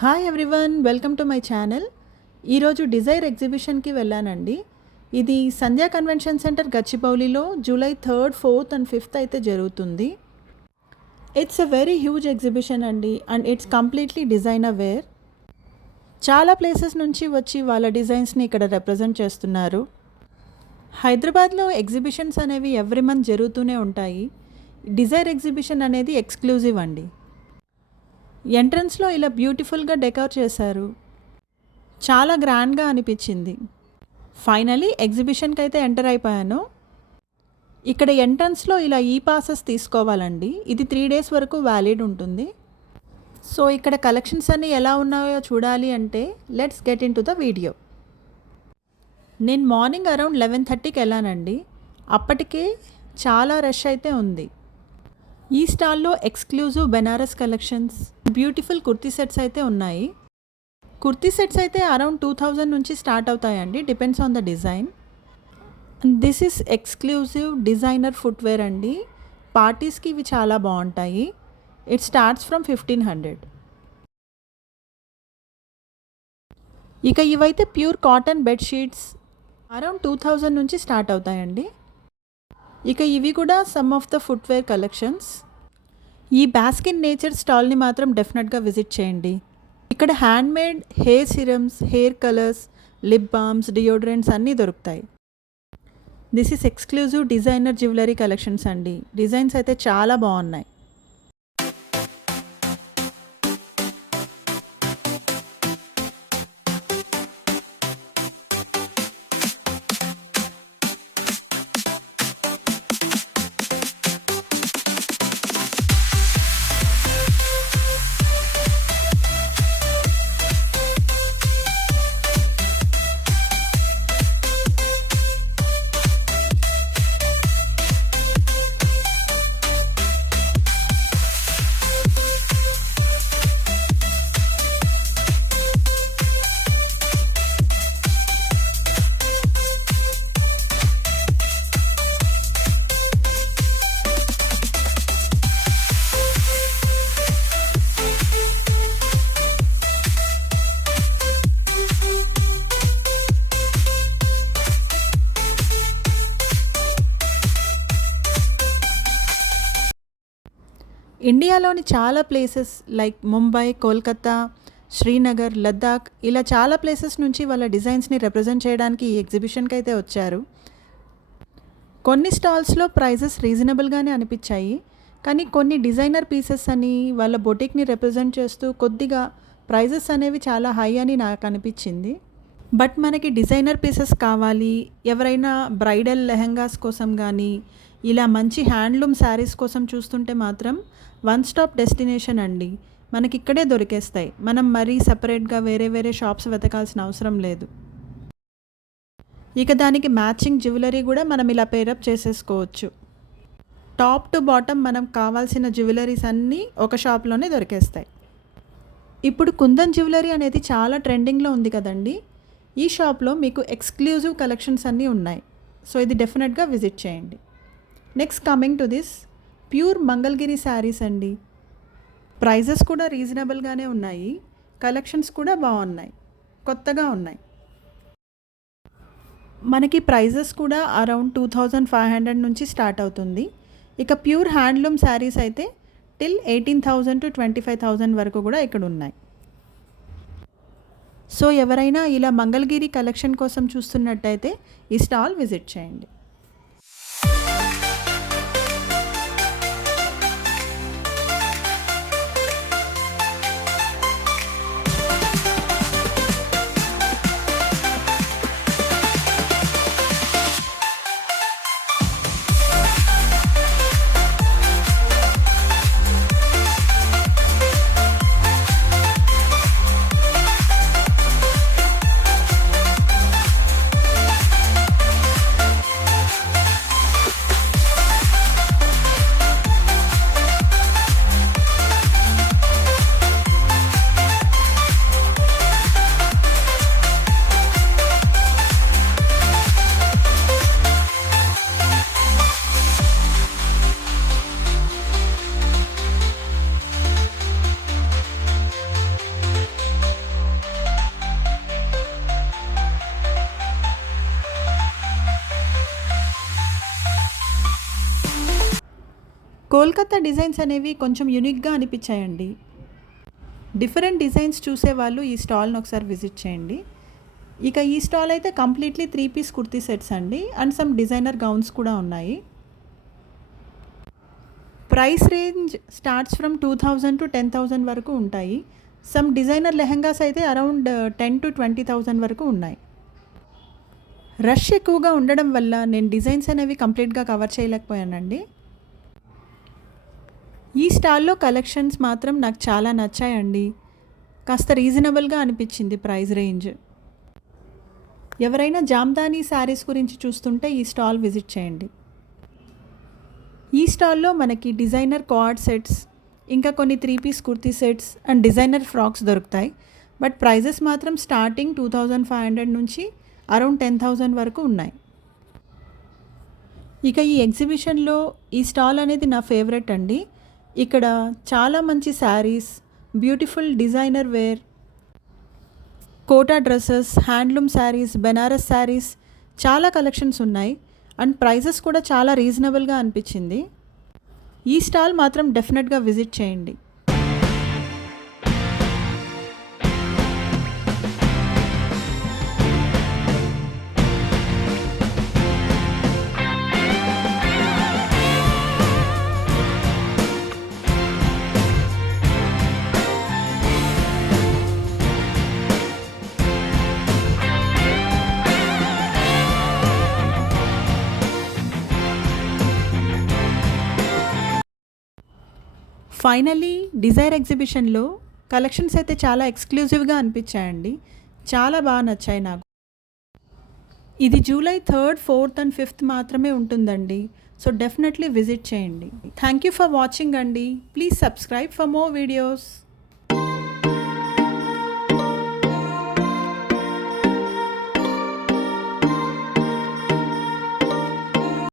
Hi everyone, welcome to my channel. ఈరోజు desire ఎగ్జిబిషన్కి వెళ్ళానండి. ఇది సంధ్యా కన్వెన్షన్ సెంటర్ గచ్చిబౌలిలో జూలై 3, 4 అండ్ 5 అయితే జరుగుతుంది. It's a very huge exhibition అండి and it's completely designer wear. చాలా ప్లేసెస్ నుంచి వచ్చి వాళ్ళ డిజైన్స్ని ఇక్కడ రిప్రజెంట్ చేస్తున్నారు. హైదరాబాద్లో ఎగ్జిబిషన్స్ అనేవి ఎవ్రీ మంత్ జరుగుతూనే ఉంటాయి. డిజైర్ ఎగ్జిబిషన్ అనేది ఎక్స్క్లూజివ్ అండి. ఎంట్రన్స్లో ఇలా బ్యూటిఫుల్గా డెకర్ చేశారు. చాలా గ్రాండ్గా అనిపించింది. ఫైనలీ ఎగ్జిబిషన్కి అయితే ఎంటర్ అయిపోయాను. ఇక్కడ ఎంట్రన్స్లో ఇలా ఈ పాసెస్ తీసుకోవాలండి. ఇది 3 days వరకు వ్యాలిడ్ ఉంటుంది. సో ఇక్కడ కలెక్షన్స్ అన్నీ ఎలా ఉన్నాయో చూడాలి అంటే let's get into the video. నేను మార్నింగ్ అరౌండ్ 11:30కి వెళ్ళానండి. అప్పటికే చాలా రష్ అయితే ఉంది. ఈ స్టాల్లో exclusive Banaras collections, beautiful kurti sets అయితే ఉన్నాయి. కుర్తీ సెట్స్ అయితే అరౌండ్ 2000 నుంచి స్టార్ట్ అవుతాయండి, depends on the design. This is exclusive designer footwear అండి. పార్టీస్కి ఇవి చాలా బాగుంటాయి. It starts from 1500. ఇక ఇవైతే ప్యూర్ కాటన్ బెడ్షీట్స్ అరౌండ్ 2000 నుంచి స్టార్ట్ అవుతాయండి. ఇక ఇవి కూడా some of the footwear collections. ఈ బాస్కిన్ నేచర్ స్టాల్ని మాత్రం డెఫినెట్గా విజిట్ చేయండి. ఇక్కడ handmade hair serums, hair colours, lip balms, deodorants అన్నీ దొరుకుతాయి. This is exclusive designer jewellery collections అండి. డిజైన్స్ అయితే చాలా బాగున్నాయి. ఇండియాలోని చాలా ప్లేసెస్ లైక్ ముంబై, కోల్కతా, శ్రీనగర్, లద్దాఖ్ ఇలా చాలా ప్లేసెస్ నుంచి వాళ్ళ డిజైన్స్ని రిప్రజెంట్ చేయడానికి ఈ ఎగ్జిబిషన్కి అయితే వచ్చారు. కొన్ని స్టాల్స్లో ప్రైజెస్ రీజనబుల్గానే అనిపించాయి, కానీ కొన్ని డిజైనర్ పీసెస్ అని వాళ్ళ బొటిక్ని రిప్రజెంట్ చేస్తూ కొద్దిగా ప్రైజెస్ అనేవి చాలా హై అని నాకు అనిపించింది. బట్ మనకి డిజైనర్ పీసెస్ కావాలి, ఎవరైనా బ్రైడల్ లెహెంగాస్ కోసం కానీ ఇలా మంచి హ్యాండ్లూమ్ శారీస్ కోసం చూస్తుంటే మాత్రం వన్ స్టాప్ డెస్టినేషన్ అండి. మనకి ఇక్కడే దొరికేస్తాయి. మనం మరీ సపరేట్గా వేరే షాప్స్ వెతకాల్సిన అవసరం లేదు. ఇక దానికి మ్యాచింగ్ జ్యువెలరీ కూడా మనం ఇలా పేరప్ చేసేసుకోవచ్చు. టాప్ టు బాటమ్ మనం కావాల్సిన జ్యువెలరీస్ అన్నీ ఒక షాప్లోనే దొరికేస్తాయి. ఇప్పుడు కుందన్ జ్యువెలరీ అనేది చాలా ట్రెండింగ్లో ఉంది కదండి. ఈ షాప్లో మీకు ఎక్స్క్లూజివ్ కలెక్షన్స్ అన్నీ ఉన్నాయి. సో ఇది డెఫినెట్గా విజిట్ చేయండి. Next coming to this pure Mangalagiri saris అండి. ప్రైజెస్ కూడా రీజనబుల్గానే ఉన్నాయి, కలెక్షన్స్ కూడా బాగున్నాయి, కొత్తగా ఉన్నాయి. మనకి ప్రైజెస్ కూడా అరౌండ్ 2500 నుంచి స్టార్ట్ అవుతుంది. ఇక ప్యూర్ హ్యాండ్లూమ్ శారీస్ అయితే టిల్ 18,000 to 25,000 వరకు కూడా ఇక్కడ ఉన్నాయి. సో ఎవరైనా ఇలా మంగళగిరి కలెక్షన్ కోసం చూస్తున్నట్టయితే ఈ స్టాల్ విజిట్ చేయండి. కోల్కతా డిజైన్స్ అనేవి కొంచెం యూనిక్గా అనిపించాయండి. డిఫరెంట్ డిజైన్స్ చూసేవాళ్ళు ఈ స్టాల్ని ఒకసారి విజిట్ చేయండి. ఇక ఈ స్టాల్ అయితే కంప్లీట్లీ 3 పీస్ కుర్తీ సెట్స్ అండి, అండ్ సమ్ డిజైనర్ గౌన్స్ కూడా ఉన్నాయి. Price range starts from 2000 to 10,000 వరకు ఉంటాయి. సమ్ డిజైనర్ లెహెంగాస్ అయితే అరౌండ్ 10 to 20,000 వరకు ఉన్నాయి. రష్ ఎక్కువగా ఉండడం వల్ల నేను డిజైన్స్ అనేవి కంప్లీట్గా కవర్ చేయలేకపోయానండి. ఈ స్టాల్లో కలెక్షన్స్ మాత్రం నాకు చాలా నచ్చాయండి. కాస్త రీజనబుల్గా అనిపించింది ప్రైస్ రేంజ్. ఎవరైనా జామ్దానీ శారీస్ గురించి చూస్తుంటే ఈ స్టాల్ విజిట్ చేయండి. ఈ స్టాల్లో మనకి డిజైనర్ కార్డ్ సెట్స్, ఇంకా కొన్ని 3 piece kurti sets and designer frocks దొరుకుతాయి. బట్ ప్రైజెస్ మాత్రం స్టార్టింగ్ 2500 నుంచి అరౌండ్ 10,000 వరకు ఉన్నాయి. ఇక ఈ ఎగ్జిబిషన్లో ఈ స్టాల్ అనేది నా ఫేవరెట్ అండి. ఇక్కడ చాలా మంచి saris, beautiful designer wear, Kota dresses, handloom saris, Banaras saris చాలా కలెక్షన్స్ ఉన్నాయి. అండ్ ప్రైజెస్ కూడా చాలా రీజనబుల్గా అనిపించింది. ఈ స్టాల్ మాత్రం డెఫినెట్గా విజిట్ చేయండి. ఫైనలీ డిజైర్ ఎగ్జిబిషన్లో కలెక్షన్స్ అయితే చాలా ఎక్స్క్లూజివ్గా అనిపించాయండి. చాలా బాగా నచ్చాయి నాకు. ఇది July 3rd, 4th and 5th మాత్రమే ఉంటుందండి. సో డెఫినెట్లీ విజిట్ చేయండి. థ్యాంక్ యూ ఫర్ వాచింగ్ అండి. Please subscribe for more videos.